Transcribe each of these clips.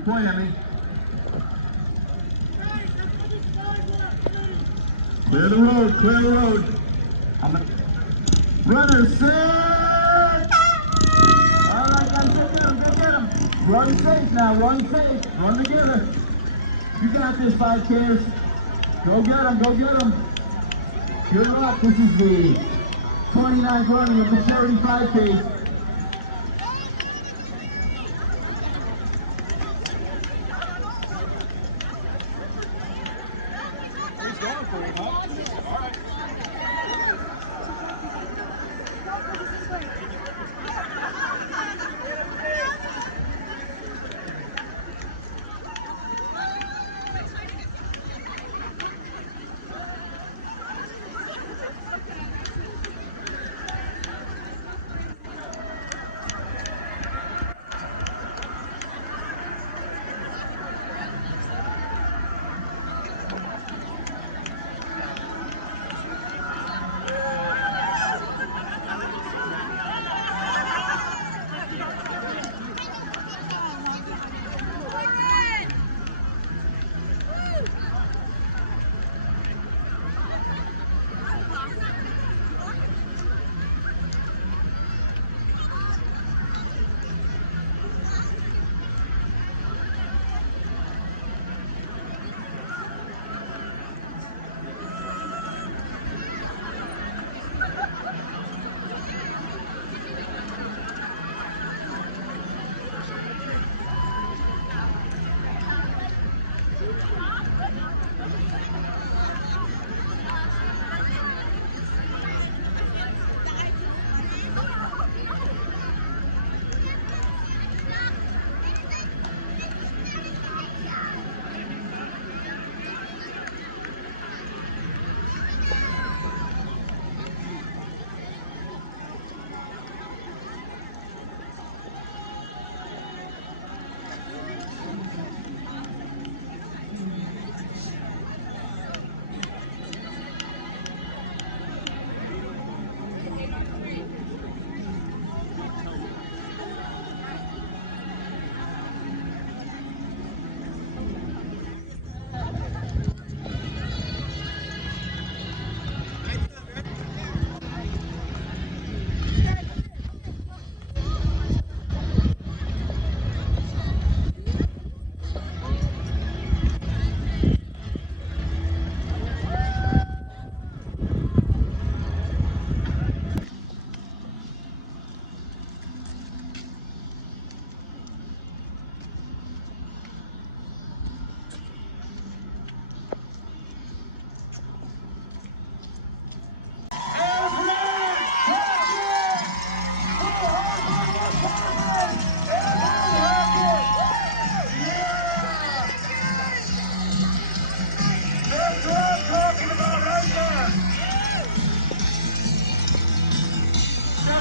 You point at me. Clear the road, clear the road. Runner set! All right, guys, go get him, go get him. Run safe now, run safe. Run together. You got this, 5Kers. Go get him, go get him. Good luck. This is the 29th running of the charity 5K.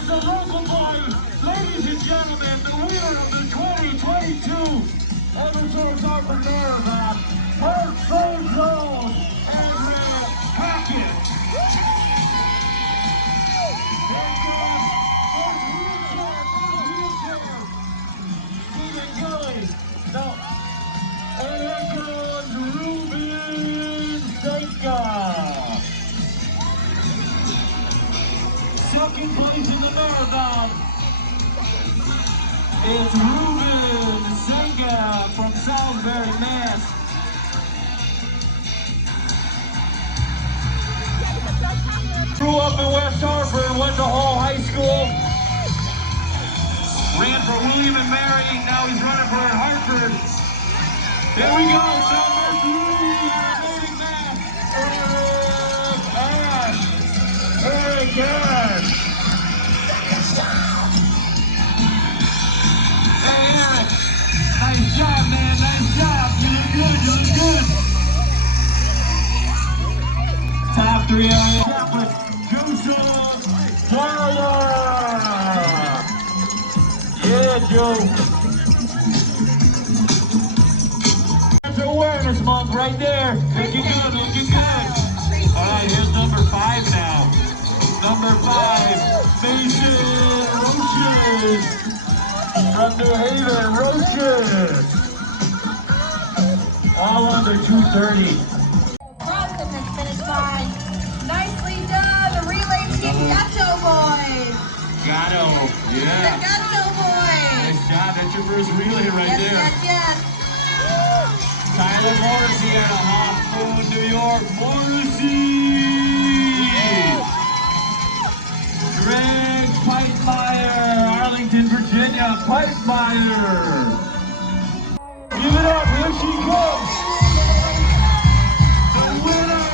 The local body, ladies and gentlemen, the winner of the 2022 Eversource Hartford Marathon, her first zone, Everett Hackett. Stephen Kelly. No. And here comes Ruben Senka. Second place in the marathon is Ruben Senka from Salisbury, Mass. Grew up in West Hartford, went to Hall High School, ran for William and Mary, now he's running for Hartford. There we go, number 3, Mass, Eric Ash. Hey Eric, nice job man, nice job, you did good, you did good. Top 3 on Joseph Waller. Yeah, Joe. That's awareness month right there. Looking good, looking good. All right, here's number 5 now. Number 5, Mason Roaches. From New Haven, Roaches. All under 2:30. Crossing this finish line. Nicely done, the relay team Gatto boys. Gatto, The yeah. Gatto boys. Nice job, that's your first relay right Yes, there. yes, yes. Tyler Morrissey out of Half Moon, New York. Morrissey! Greg Pipemeyer, Arlington, Virginia. Pipemeyer. Give it up, here she comes. The winner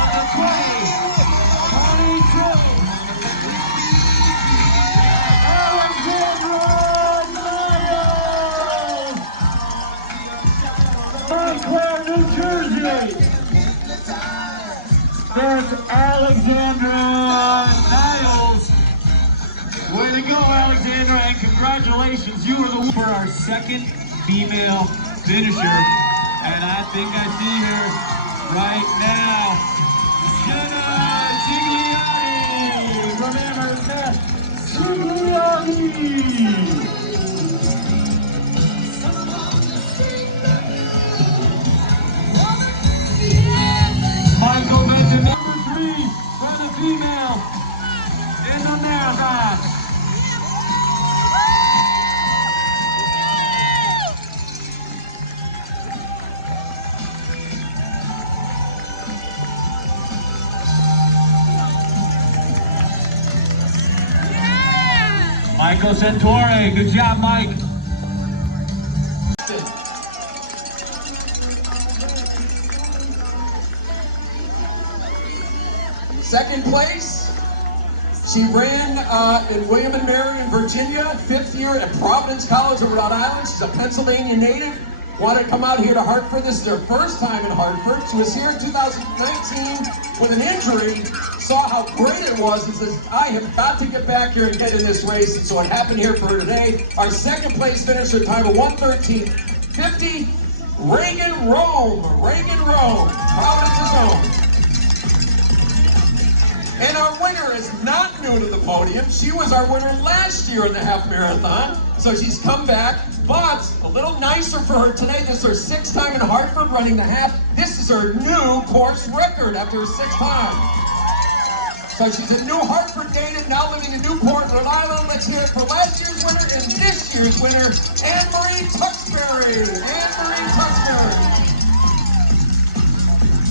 of the 2022 Alexandra Niles, Montclair, New Jersey. There's Alexandra Niles. Way to go, Alexandra, and congratulations. You are the winner for our second female finisher. And I think I see her right now. Jenna Gigliotti. Remember that. Gigliotti. Michael Benjamin, number 3 for the female in the marathon. Michael Santore, good job, Mike. Second place, she ran in William and Mary in Virginia, 5th year at Providence College in Rhode Island. She's a Pennsylvania native. Wanted to come out here to Hartford. This is her first time in Hartford. She was here in 2019 with an injury, saw how great it was, and says, I have got to get back here and get in this race. And so it happened here for her today. Our second place finisher, time of 1:13:50, Reagan Rome. Reagan Rome, Providence's own. And our winner is not new to the podium. She was our winner last year in the half marathon, so she's come back, but a little nicer for her today. This is her 6th time in Hartford running the half. This is her new course record after her 6th time. So she's a new Hartford native, now living in Newport, Rhode Island. Let's hear it for last year's winner and this year's winner, Anne-Marie Tuxbury. Anne-Marie Tuxbury.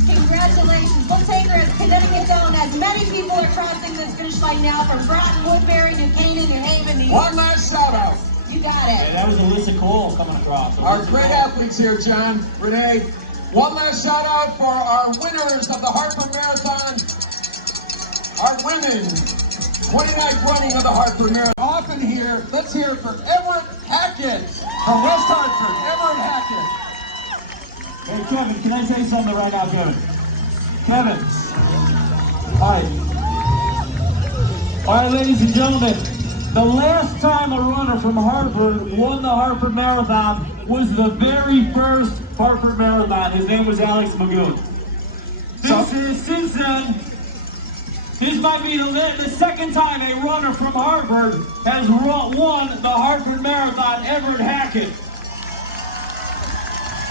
Congratulations. We'll take her as Connecticut down, as many people are crossing this finish line now from Groton, Woodbury, New Canaan, New Haven, New York. One last shout out. You got it. Hey, that was Alyssa Cole coming across. Our great athletes here, John, Renee. One last shout out for our winners of the Hartford Marathon. Our women, 29th running of the Hartford Marathon. Often here, let's hear it for Everett Hackett from West Hartford. Everett Hackett. Hey, Kevin, can I say something right now, Kevin? Kevin. Hi. All right, ladies and gentlemen, the last time a runner from Hartford won the Hartford Marathon was the very first Hartford Marathon. His name was Alex Magoon. Since then, this might be the second time a runner from Hartford has won the Hartford Marathon, Everett Hackett.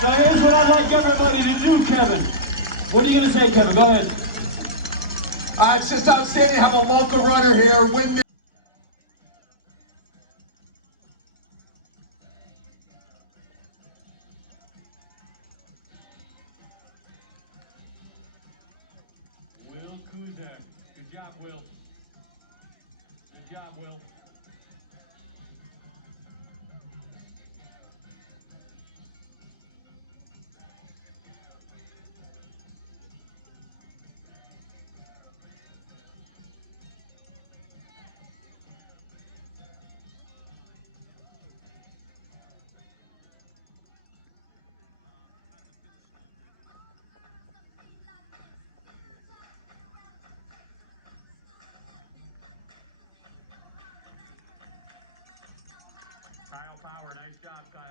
So here's what I'd like everybody to do, Kevin. What are you going to say, Kevin? Go ahead. It's just outstanding to have a local runner here win. Will Kuzak. Good job, Will. Good job, Will. Kyle Power, nice job, Kyle.